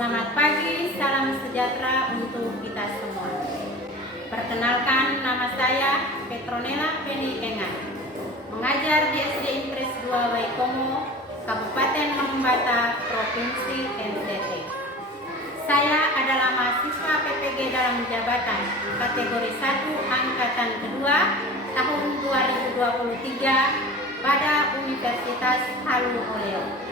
Selamat pagi, salam sejahtera untuk kita semua. Perkenalkan, nama saya Petronella Penny Engan, mengajar di SD Impres 2 Waikomo, Kabupaten Mambata, Provinsi NTT. Saya adalah mahasiswa PPG dalam jabatan kategori 1 angkatan kedua tahun 2023 pada Universitas Halu Oleo.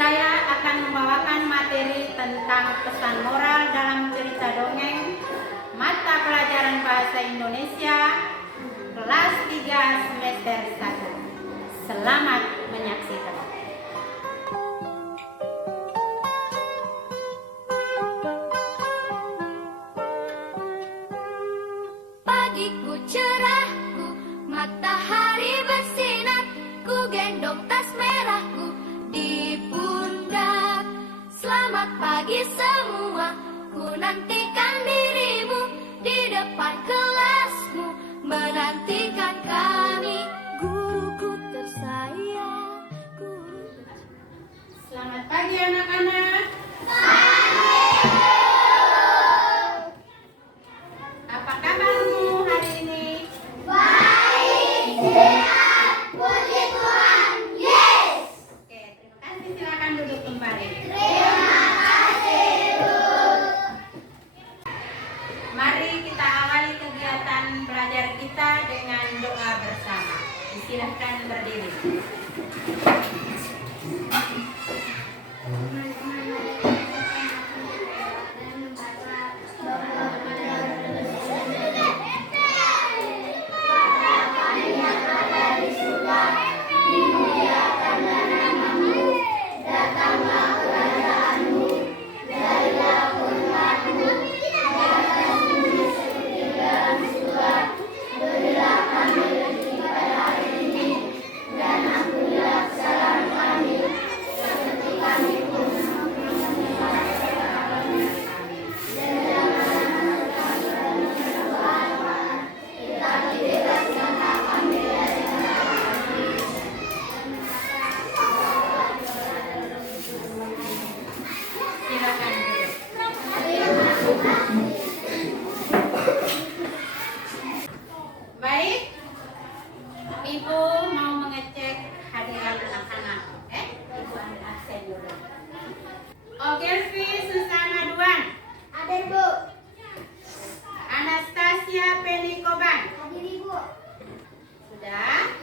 Saya akan membawakan materi tentang pesan moral dalam cerita dongeng mata pelajaran bahasa Indonesia kelas 3 semester 1. Selamat menyaksikan. Pagiku cerahku, matahari bersinar, ku gendong tas merahku di pundak. Selamat pagi semua, ku nantikan dirimu di depan kelasmu, menantikan kami, guruku tersayang. Selamat pagi anak-anak. Apa kabarmu hari ini? Baik, sehat, puji Tuhan, yes. Oke, terima kasih. Silakan duduk kembali. Terima kasih, Bu. Mari kita awali kegiatan belajar kita dengan doa bersama. Silakan berdiri. Silakan duduk. Baik, Ibu mau mengecek hadiran anak-anak. Ibu ambil absen dulu. Ogilvy Susana Duan, Hadir, Bu. Anastasia Penny Koban. Hadir, Ibu. Sudah?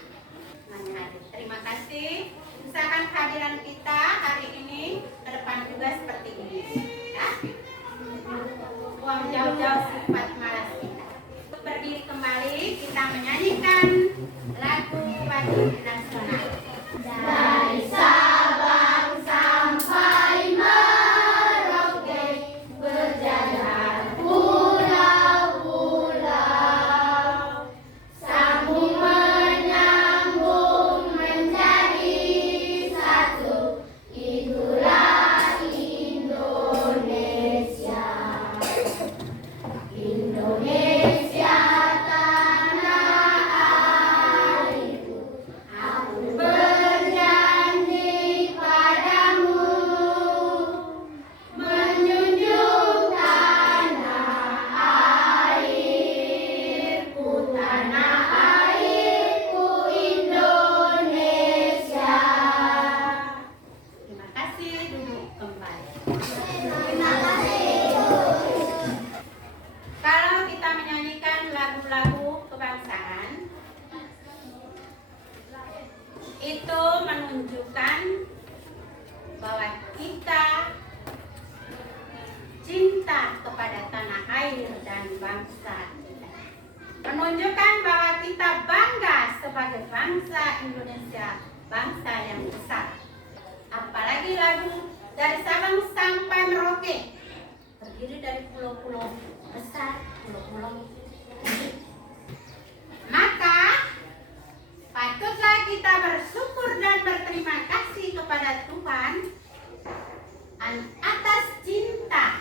Semuanya hadir. Terima kasih. Usahakan kehadiran kita hari ini ke depan juga seperti ini. Ya? Buang jauh-jauh sifat malas kita. Untuk berdiri kembali, kita menyanyikan lagu wajib nasional. Dari Sabang sampai Merauke, berjalan pulau-pulau, sambung menyambung menjadi satu, itulah Indonesia. Indonesia tanah airku, aku berjanji padamu, menjunjung tanah airku Indonesia. Terima kasih. Duduk kembali. Terima kasih. Kalau kita menyanyikan lagu-lagu kebangsaan, itu menunjukkan bahwa kita cinta kepada tanah air dan bangsa kita. Menunjukkan bahwa kita bangga sebagai bangsa Indonesia, bangsa yang besar. Apalagi lagu Dari Sabang sampai Merauke, terdiri dari pulau-pulau besar, pulau-pulau kecil. Maka patutlah kita bersyukur dan berterima kasih kepada Tuhan atas cinta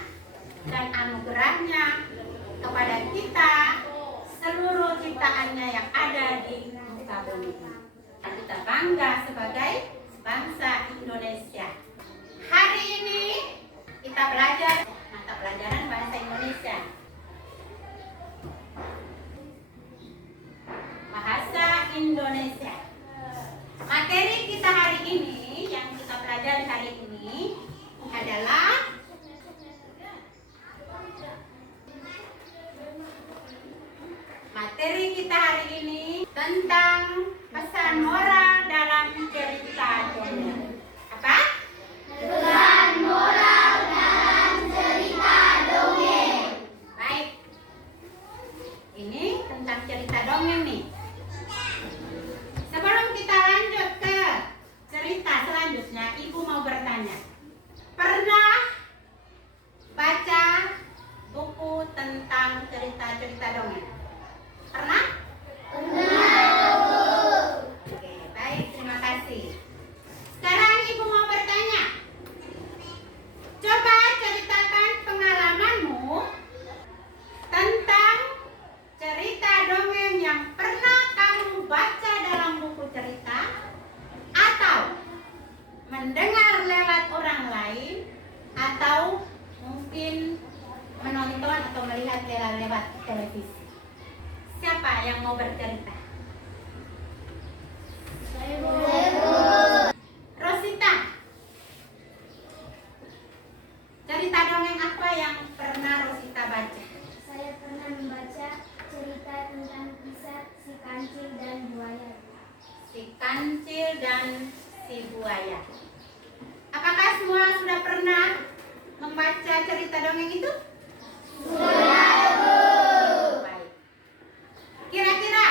dan anugerahnya kepada kita, seluruh ciptaannya yang ada di muka bumi ini. Kita bangga sebagai bangsa Indonesia. Hari ini lewat televisi. Siapa yang mau bercerita? Saya Bu. Rosita, cerita dongeng apa yang pernah Rosita baca? Saya pernah membaca cerita tentang kisah si kancil dan buaya. Si kancil dan si buaya. Apakah semua sudah pernah membaca cerita dongeng itu? Baik. Kira-kira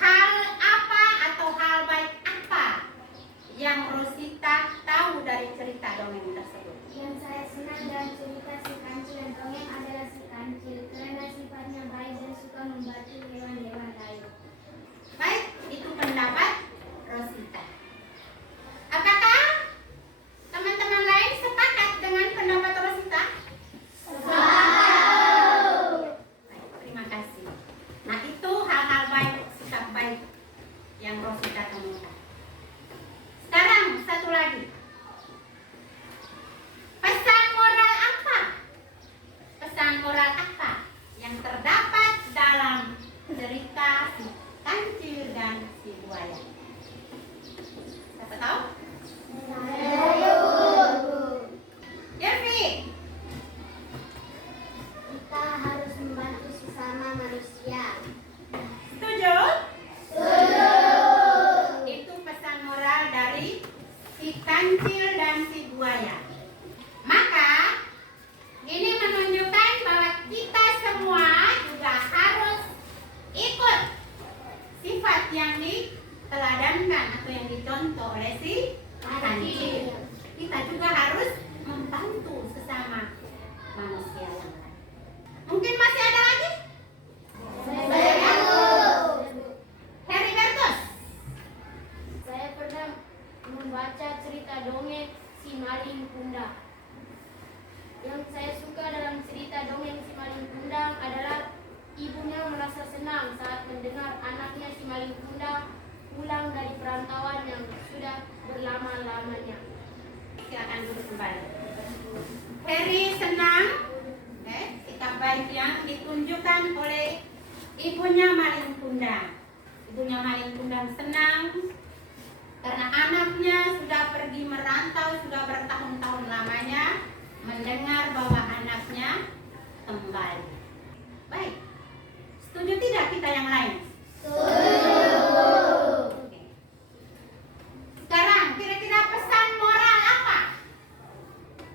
hal apa atau hal baik apa yang Rosita tahu dari cerita dongeng tersebut? Yang saya senang dalam cerita si kancil dan dongeng adalah si kancil karena sifatnya baik dan suka membantu hewan-hewan lain. Baik, itu pendapat Rosita. Apakah teman-teman lain sepakat dengan pendapat Rosita? Baik, terima kasih. Nah, itu hal-hal baik, sikap baik yang Rosita temukan. Sekarang satu lagi. Pesan moral apa? Pesan moral apa yang terdapat dalam cerita si kancil dan si buaya? Siapa tahu? Devi, Kita harus membantu sesama manusia. setuju? Itu pesan moral dari si kancil dan si buaya. Maka ini menunjukkan bahwa kita semua juga harus ikut sifat yang diteladankan atau yang dicontoh oleh si kancil. Kita juga harus membantu sesama manusia yang lain. Mungkin masih ada lagi? Heribertus, Saya pernah membaca cerita dongeng si maling kundang. Yang saya suka dalam cerita dongeng si maling kundang adalah ibunya merasa senang saat mendengar anaknya si maling kundang pulang dari perantauan yang sudah berlama-lamanya. silakan duduk kembali. Heri senang sikap baik yang ditunjukkan oleh ibunya maling kundang. Ibunya maling kundang senang karena anaknya sudah pergi merantau, sudah bertahun-tahun lamanya, mendengar bahwa anaknya kembali. Baik, setuju tidak kita yang lain? Oke. Sekarang kira-kira pesan moral apa?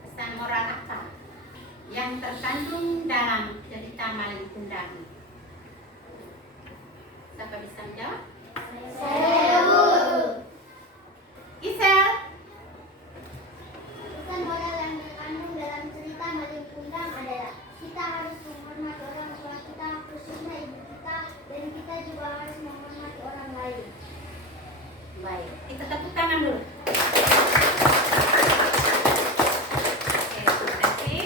Pesan moral apa yang terkandung dalam cerita maling kundang ini? Siapa bisa menjawab? Gisel, Pesan moral yang terkandung dalam cerita maling kundang adalah kita harus menghormati orang tua kita, khususnya ibu kita, dan kita juga harus menghormati orang lain. baik. Kita tepuk tangan dulu. Oke, terima kasih.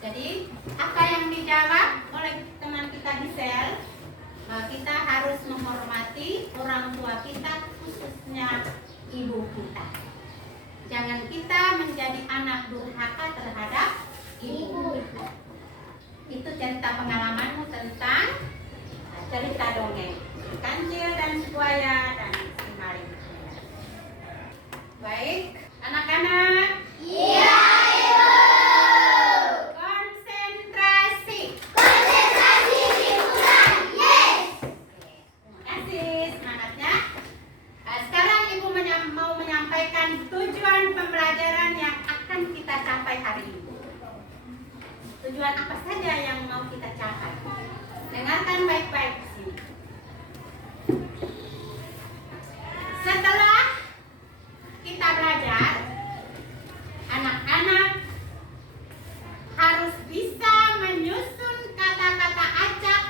Jadi, apa yang dijawab oleh teman kita Gisel, bahwa kita harus menghormati orang tua kita, khususnya ibu kita. Jangan kita menjadi anak durhaka terhadap ibu kita. Itu cerita pengalamanmu tentang cerita dongeng si kancil dan si buaya dan si maling. Baik, anak-anak. Iya, Ibu. Konsentrasi. Konsentrasi liputan. Yes. Terima kasih semangatnya. Nah, sekarang Ibu mau menyampaikan tujuan pembelajaran yang akan kita capai hari ini. Tujuan apa saja yang mau kita capai? Dengarkan baik-baik di sini. Setelah kita belajar, anak-anak harus bisa menyusun kata-kata acak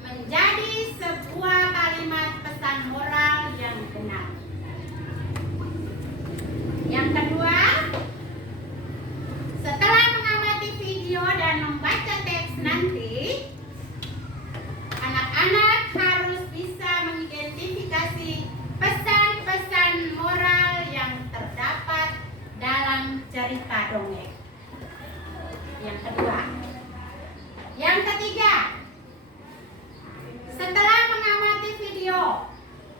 menjadi sebuah kalimat pesan moral yang benar. Yang kedua, setelah mengamati video dan membaca teks nanti, anak-anak harus bisa mengidentifikasi pesan-pesan moral yang terdapat dalam cerita dongeng. Yang kedua. Yang ketiga, setelah mengamati video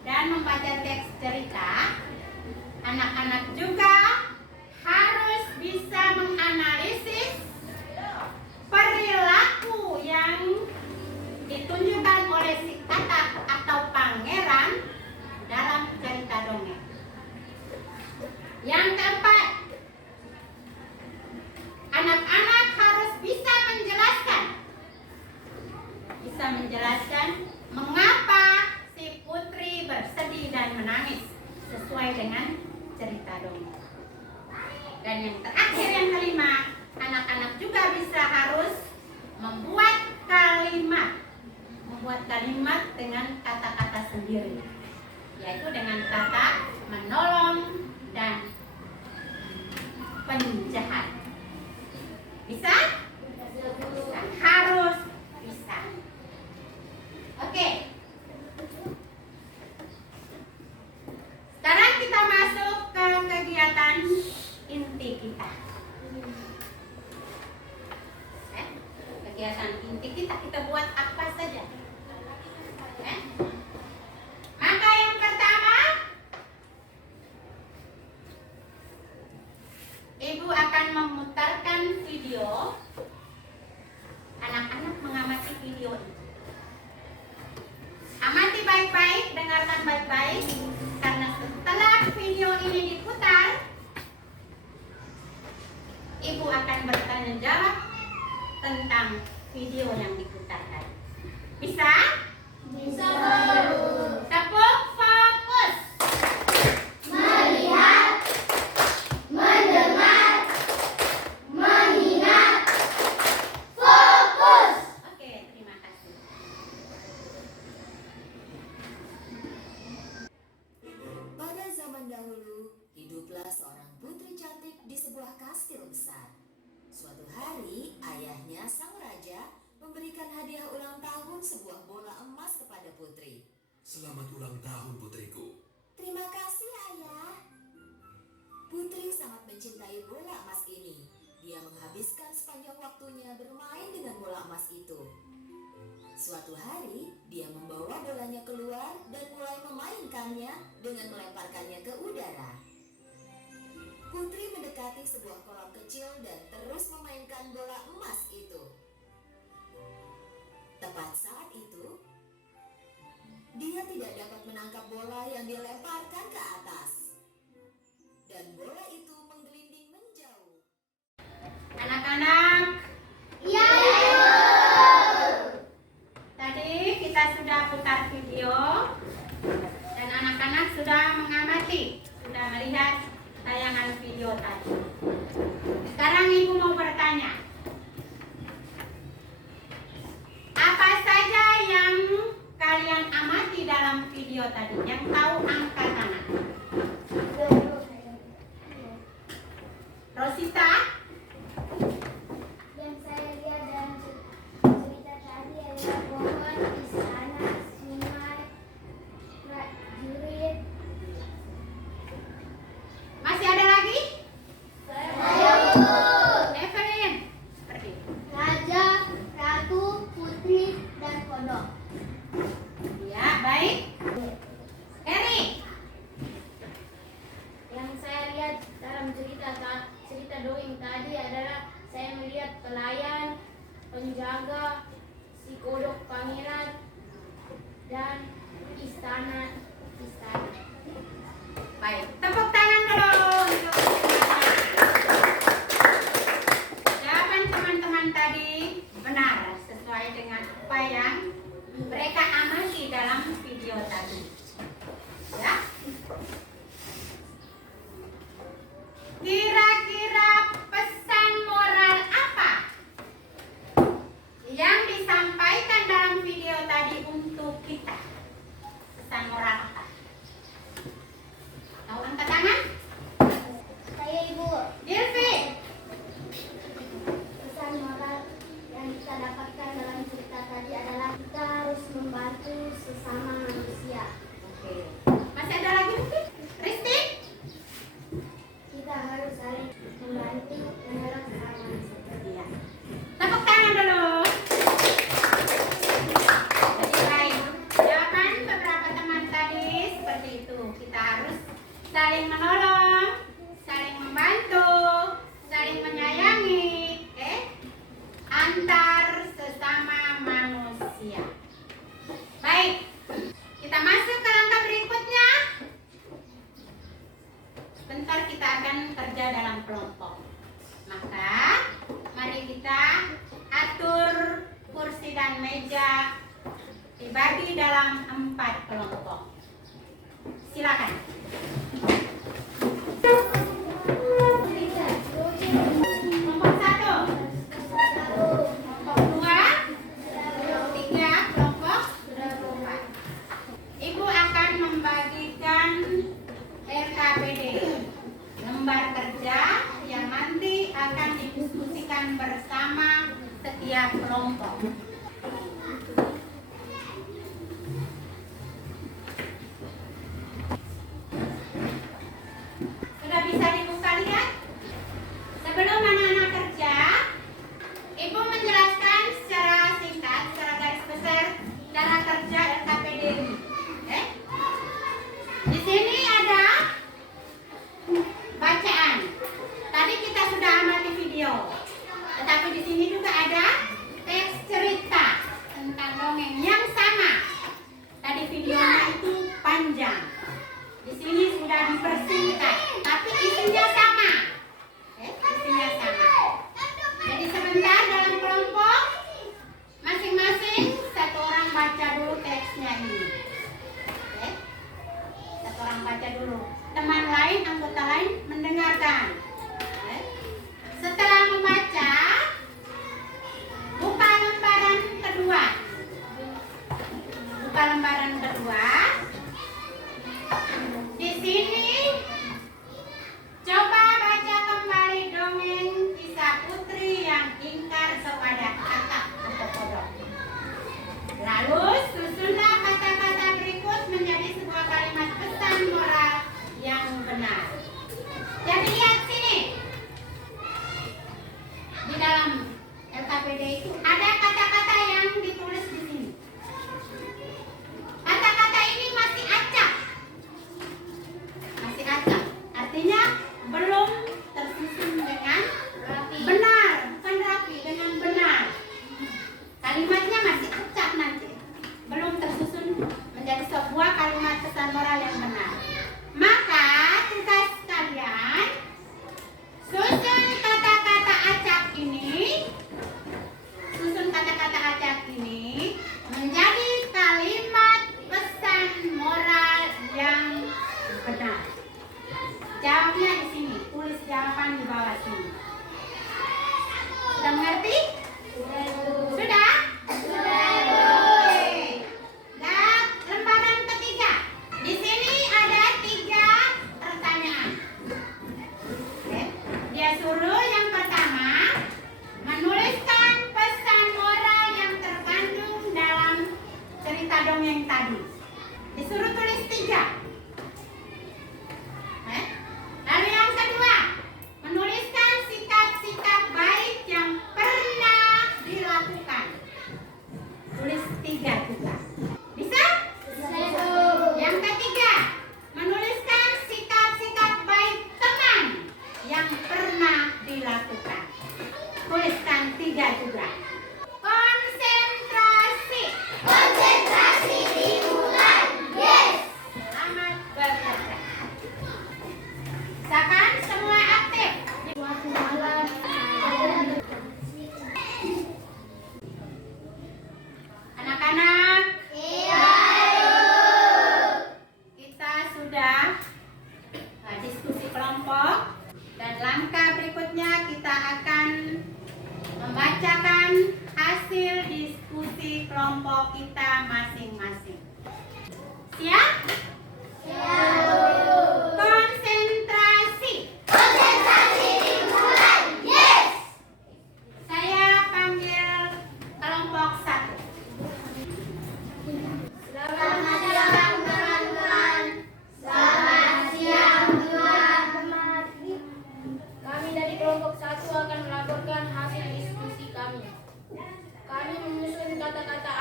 dan membaca teks cerita, anak-anak juga harus bisa menganalisis perilaku yang ditunjukkan oleh si katak atau pangeran dalam cerita dongeng. Yang keempat, anak-anak harus bisa menjelaskan mengapa si putri bersedih dan menangis sesuai dengan cerita dongeng. Dan yang terakhir, yang kelima, anak-anak juga harus membuat kalimat dengan kata-kata sendiri, yaitu dengan kata menolong dan penjahat. Bisa? Harus bisa. Oke. Sekarang kita masuk ke kegiatan inti kita. Kegiatan inti kita buat apa saja? Maka yang pertama, Ibu akan memutarkan video. Anak-anak mengamati video ini. Amati baik-baik, dengarkan baik-baik, karena setelah video ini diputar, Ibu akan bertanya jawab tentang video yang diputarkan. Bisa? Bisa. Tepuk fokus. Melihat, mendengar, mengingat, fokus. Oke, terima kasih. Pada zaman dahulu, hiduplah seorang putri cantik di sebuah kastil besar. Suatu hari, ayahnya sang raja memberikan hadiah ulang tahun sebuah bola emas kepada putri. Selamat ulang tahun putriku. Terima kasih, ayah. Putri sangat mencintai bola emas ini. Dia menghabiskan sepanjang waktunya bermain dengan bola emas itu. Suatu hari, dia membawa bolanya keluar dan mulai memainkannya dengan melemparkannya ke udara. Putri mendekati sebuah kolam kecil dan terus memainkan bola emas itu. Tepat saat itu, dia tidak dapat menangkap bola yang dilemparkan ke atas. Dan bola itu menggelinding menjauh. Anak-anak, Iya. tadi kita sudah putar video dan anak-anak sudah mengamati, sudah melihat tayangan video tadi. Sekarang Ibu mau bertanya, apa saja yang kalian amati dalam video tadi? Yang tahu angkat tangan. Rosita? Yang saya lihat dalam cerita tadi adalah pohon, istana, sungai, prajurit. Masih ada lagi? Saya Evelyn? Seperti raja, ratu, putri, dan kodok. ya, baik. Eri? Yang saya lihat dalam cerita dongeng tadi adalah saya melihat pelayan, penjaga, si kodok pangeran, dan istana. Baik, tepuk tangan dulu untuk jawaban teman-teman tadi benar sesuai dengan apa yang mereka amati dalam video tadi. Ya. Kira-kira pesan moral apa yang disampaikan dalam video tadi untuk kita? Pesan moral apa? Tahu angkat tangan? pekerja dibagi dalam 4 kelompok. Silakan. Kelompok 1, kelompok 2, kelompok 3, kelompok 4. Ibu akan membagikan RKPD, lembar kerja yang nanti akan didiskusikan bersama setiap kelompok. Sudah bisa dibuka lihat? Sebelum anak-anak kerja, Ibu menjelaskan secara singkat, secara garis besar cara kerja RKPD ini. Di sini ada bacaan. Tadi kita sudah amati video. Tetapi di sini juga ada teks cerita tentang dongeng yang sama. Tadi videonya itu panjang. Di sini sudah dipersingkat, tapi isinya sama. Isinya sama. Jadi sebentar dalam kelompok masing-masing satu orang baca dulu teksnya ini. Satu orang baca dulu. Teman lain, anggota lain mendengarkan. Setelah membaca, buka lembaran kedua. Buka lembaran kedua. Di sini coba baca kembali dongeng kisah putri yang ingkar kepada kakak Kodok. Lalu susunlah kata-kata berikut menjadi sebuah kalimat pesan moral yang benar. Jadi lihat sini. Di dalam LKPD itu ada kata-kata yang ditulis di sini. Kata-kata ini masih acak. Masih acak. Artinya belum tersusun dengan benar, bukan rapi, dengan benar. Kalimatnya masih acak nanti. Belum tersusun menjadi sebuah kalimat pesan moral yang benar. Maka tugas kalian susun kata-kata acak ini. Susun kata-kata acak ini menjadi kalimat pesan moral yang benar. Jawabnya di sini, tulis jawaban di bawah sini. Sudah mengerti? Sudah? Oke. Dan lembaran ketiga. Di sini ada 3 pertanyaan. Oke. Dia suruh yang pertama menuliskan pesan moral yang terkandung dalam cerita dongeng tadi. Disuruh tulis 3. Lalu yang kedua, menuliskan sikap-sikap baik yang pernah dilakukan. Tulis 3 juga. Bisa? Yang ketiga, menuliskan sikap-sikap baik teman yang pernah dilakukan. Tuliskan 3 juga. Konsentrasi. Konsentrasi dimulai. Yes. Selamat bekerja. Silakan semua aktif. Anak-anak. Iya. Kita sudah diskusi kelompok dan langkah berikutnya kita akan membacakan hasil diskusi kelompok kita masing-masing. Siap? Konsentrasi. Konsentrasi dimulai. Yes. Saya panggil kelompok 1. Selamat siang teman-teman. Selamat siang teman-teman. Kami dari kelompok 1 akan melaporkan hasil diskusi kami. Kami menyusun kata-kata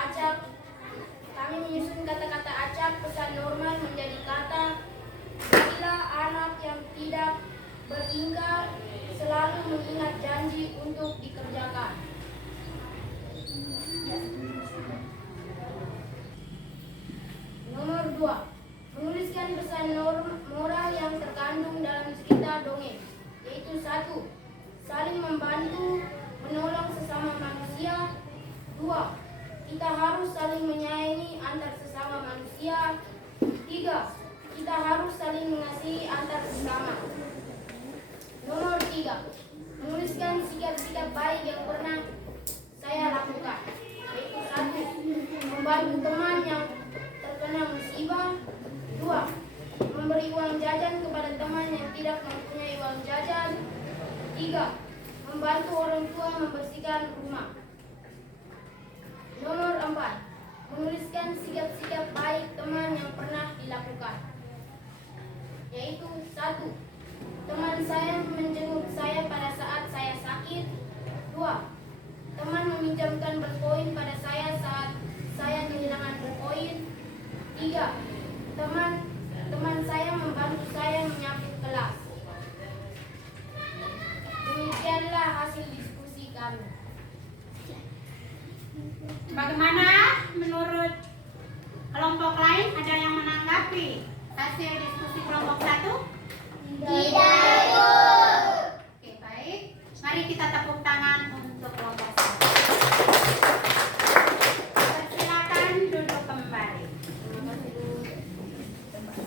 acak pesan normal menjadi kata jadilah anak yang tidak beringkar, selalu mengingat janji untuk dikerjakan. Nomor 2, menuliskan pesan moral yang terkandung dalam cerita dongeng, yaitu 1. Saling membantu, menolong sesama manusia. 2. Kita harus saling menyayangi antar sesama manusia. 3. Kita harus saling mengasihi antar sesama. Nomor 3. Menuliskan sikap-sikap baik yang pernah saya lakukan, yaitu 1. Membantu teman yang terkena musibah. 2. Memberi uang jajan kepada teman yang tidak mempunyai uang jajan. 3. Membantu orang tua membersihkan rumah. Nomor 4. Menuliskan sikap-sikap baik teman yang pernah dilakukan, yaitu 1. Teman saya menjenguk saya pada saat saya sakit. 2. Teman meminjamkan berkoin pada saya saat saya kehilangan berkoin. 3. Teman saya membantu saya menyapu kelas. Demikianlah hasil diskusi kami. Bagaimana menurut kelompok lain? Ada yang menanggapi hasil diskusi kelompok 1? Tidak. Oke, baik. Mari kita tepuk tangan untuk kelompok 1. Persilakan duduk kembali.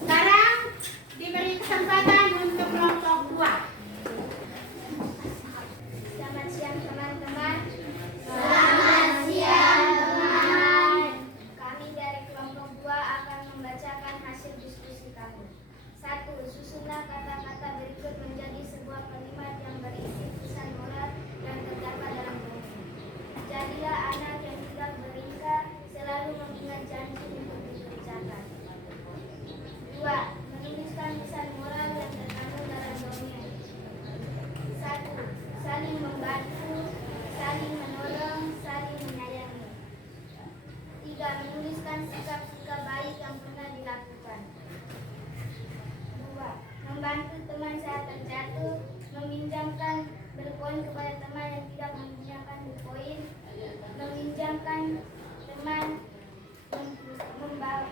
Sekarang diberi kesempatan untuk kelompok 2. Selamat siang teman-teman. Selamat siang, teman. Kami dari kelompok 2 akan membacakan hasil diskusi kami. 1. Susunlah kata-kata berikut menjadi sebuah kalimat yang berisi pesan moral yang terdapat dalam dongeng. Jadilah anak yang tidak beringkar, selalu mengingat janji untuk dikerjakan. 2. Menuliskan pesan moral yang terkandung dalam dongeng. 1. Saling membantu, saling menolong, saling menyayangi. 3. Menuliskan sikap-sikap baik yang pernah dilakukan. 2. Membantu teman saat terjatuh, meminjamkan berkoin kepada teman yang tidak meminjamkan berkoin, meminjamkan teman, membawa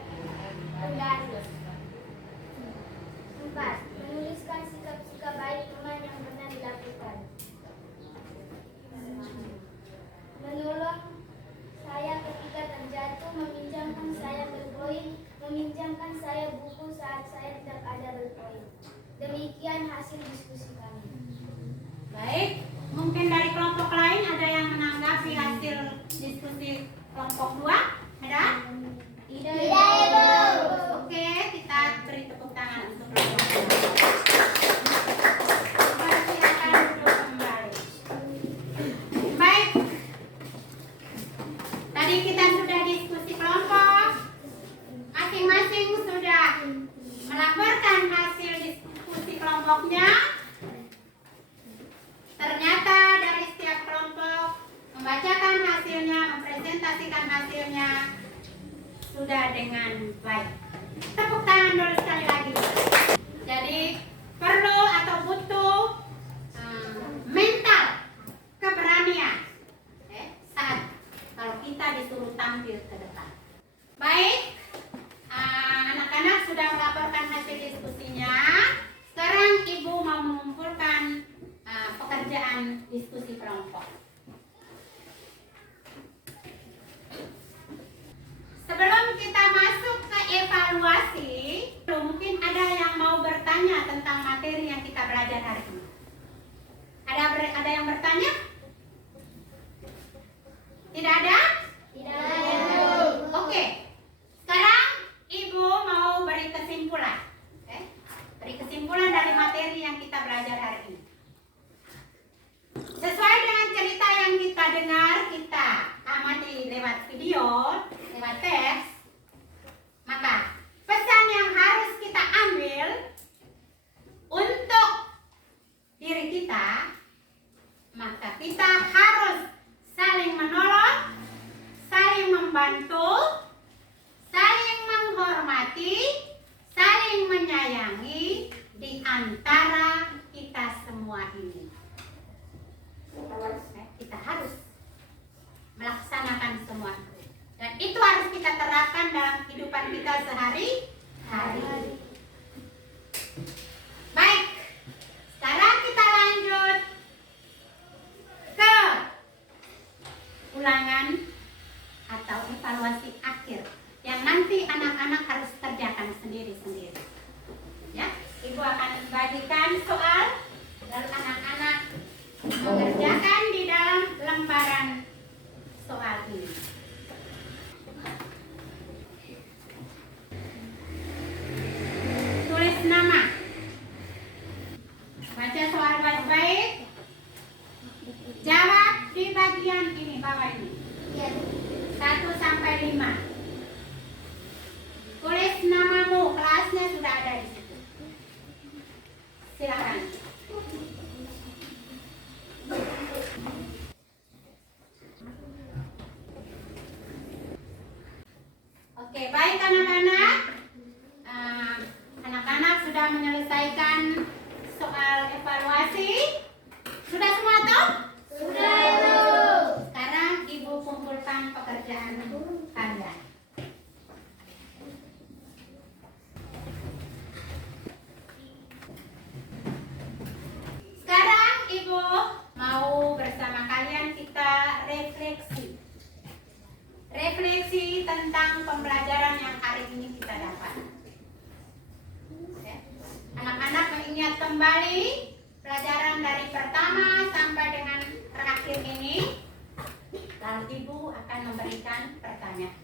penggaris. 4. Menuliskan sikap-sikap baik teman yang pernah dilakukan. Menolong saya ketika terjatuh, meminjamkan saya berkoin, meminjamkan saya buku saat saya tidak ada berkoin. Demikian hasil diskusi kami. Baik, mungkin dari kelompok lain ada yang menanggapi hasil diskusi kelompok 2? Ada? Tidak, Ibu. Oke, kita beri tepuk tangan untuk kelompok 2. Persilakan duduk kembali. Baik, tadi kita sudah diskusi kelompok. Masing-masing sudah melaporkan hasil diskusi kelompoknya. Ternyata dari setiap kelompok membacakan hasilnya, mempresentasikan hasilnya sudah dengan baik. Tepuk tangan dulu sekali lagi. Jadi perlu atau butuh mental keberanian saat kalau kita disuruh tampil ke depan. Baik, anak-anak sudah melaporkan hasil diskusinya. Sekarang Ibu mau mengumpulkan pekerjaan diskusi kelompok. Sebelum kita masuk ke evaluasi, mungkin ada yang mau bertanya tentang materi yang kita belajar hari ini. Ada yang bertanya? Tidak ada? Tidak ada. Oke. Sekarang Ibu mau beri kesimpulan. Beri kesimpulan dari materi yang kita belajar hari ini. Sesuai dengan cerita yang kita dengar, kita amati lewat video, lewat teks, maka pesan yang harus kita ambil untuk diri kita, maka kita harus saling menolong, saling membantu, saling menghormati, saling menyayangi di antara kita semua ini. Kita harus melaksanakan semua itu. Dan itu harus kita terapkan dalam kehidupan kita sehari-hari. Baik, sekarang kita lanjut ke ulangan atau evaluasi akhir yang nanti anak-anak harus kerjakan sendiri-sendiri. Ya, Ibu akan bagikan soal lalu anak-anak mengerjakan di dalam lembaran soal ini. Tulis nama. Baca soal baik-baik. Jawab di bagian ini, bawah ini. 1 sampai 5. Tulis namamu, kelasnya sudah ada di situ. Silakan. Oke, baik anak-anak. Anak-anak sudah menyelesaikan soal evaluasi. Sudah semua toh? Sudah, Ibu. Sekarang Ibu kumpulkan pekerjaan kalian. Sekarang Ibu mau bersama kalian kita refleksi. Refleksi tentang pembelajaran yang hari ini kita dapat. Oke. Anak-anak mengingat kembali pelajaran dari pertama sampai dengan terakhir ini. Lalu Ibu akan memberikan pertanyaan.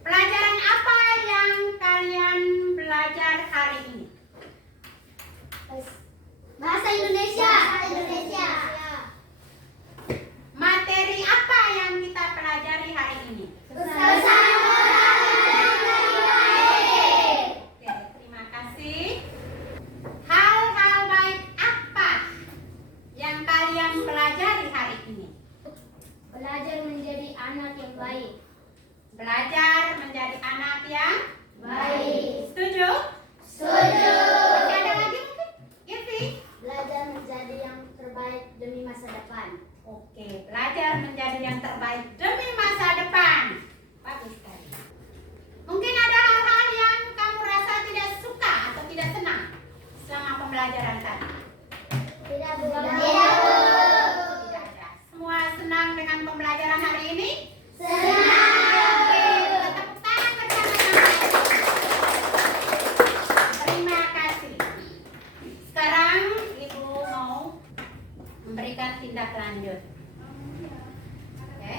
Pelajaran apa yang kalian belajar hari ini? Bahasa Indonesia. Materi apa yang kita pelajari hari ini? Oke, terima kasih. Hal-hal baik apa yang kalian pelajari hari ini? Belajar menjadi anak yang baik. Belajar menjadi anak yang Baik. setuju? Setuju. Masih ada lagi mungkin? Ivy? Belajar menjadi yang terbaik demi masa depan. Oke, belajar menjadi yang terbaik demi masa depan. Bagus sekali. Mungkin ada hal-hal yang kamu rasa tidak suka atau tidak senang selama pembelajaran tadi? Tidak, Bu. Tidak ada. Semua senang dengan pembelajaran hari ini? Senang. Oke, kita tepuk tangan bersama-sama. Terima kasih. Sekarang Ibu mau memberikan tindak lanjut. Oke.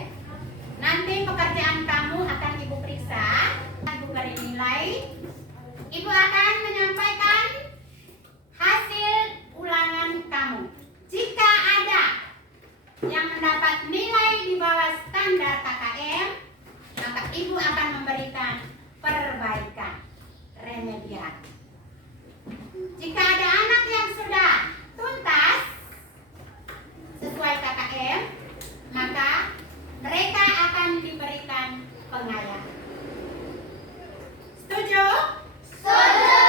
Nanti pekerjaan kamu akan Ibu periksa, Ibu beri nilai. Ibu akan menyampaikan hasil ulangan kamu. Jika ada yang mendapat nilai di bawah standar KKM, maka Ibu akan memberikan perbaikan remedial. Jika ada anak yang sudah tuntas sesuai KKM, maka mereka akan diberikan pengayaan. Setuju? Setuju.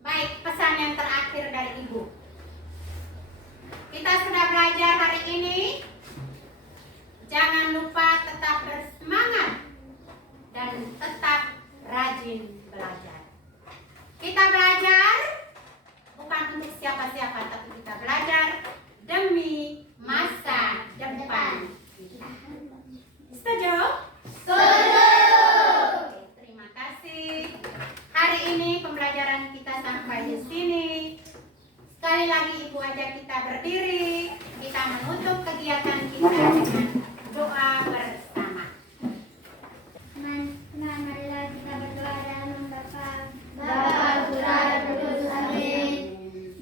Baik, pesan yang terakhir dari Ibu. Kita sudah belajar hari ini. Jangan lupa tetap bersemangat dan tetap rajin belajar. Kita belajar bukan untuk siapa-siapa, tapi kita belajar demi masa depan kita. Setuju? Setuju. Oke, terima kasih. Hari ini pembelajaran kita sampai di sini. Sekali lagi Ibu ajak kita berdiri. Kita menutup kegiatan kita dengan doa bersama. Marilah kita berdoa dalam nama Bapa, Bapa, Putra, dan Roh Kudus. Amin.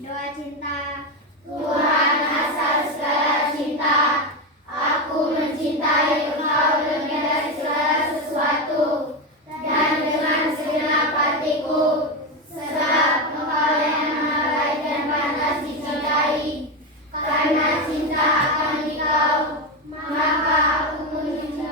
doa cinta. Tuhan asal segala cinta, aku mencintai Engkau lebih dari segala sesuatu, dan dengan segenap hatiku, sebab Engkau yang maha baik dan pantas dicintai. Karena cinta akan Engkau, maka aku mencintai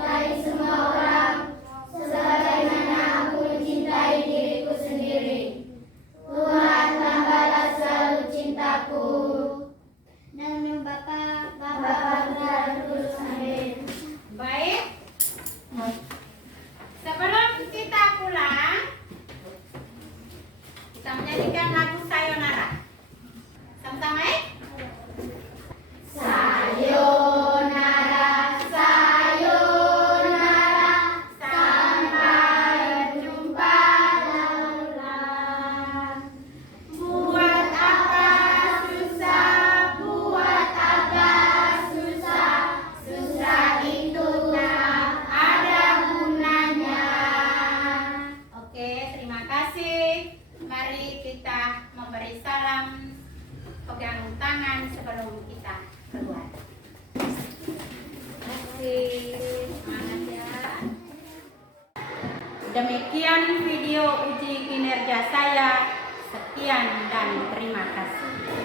tangan sebelum kita keluar. Terima kasih, semangat ya. Demikian video uji kinerja saya. Sekian dan terima kasih.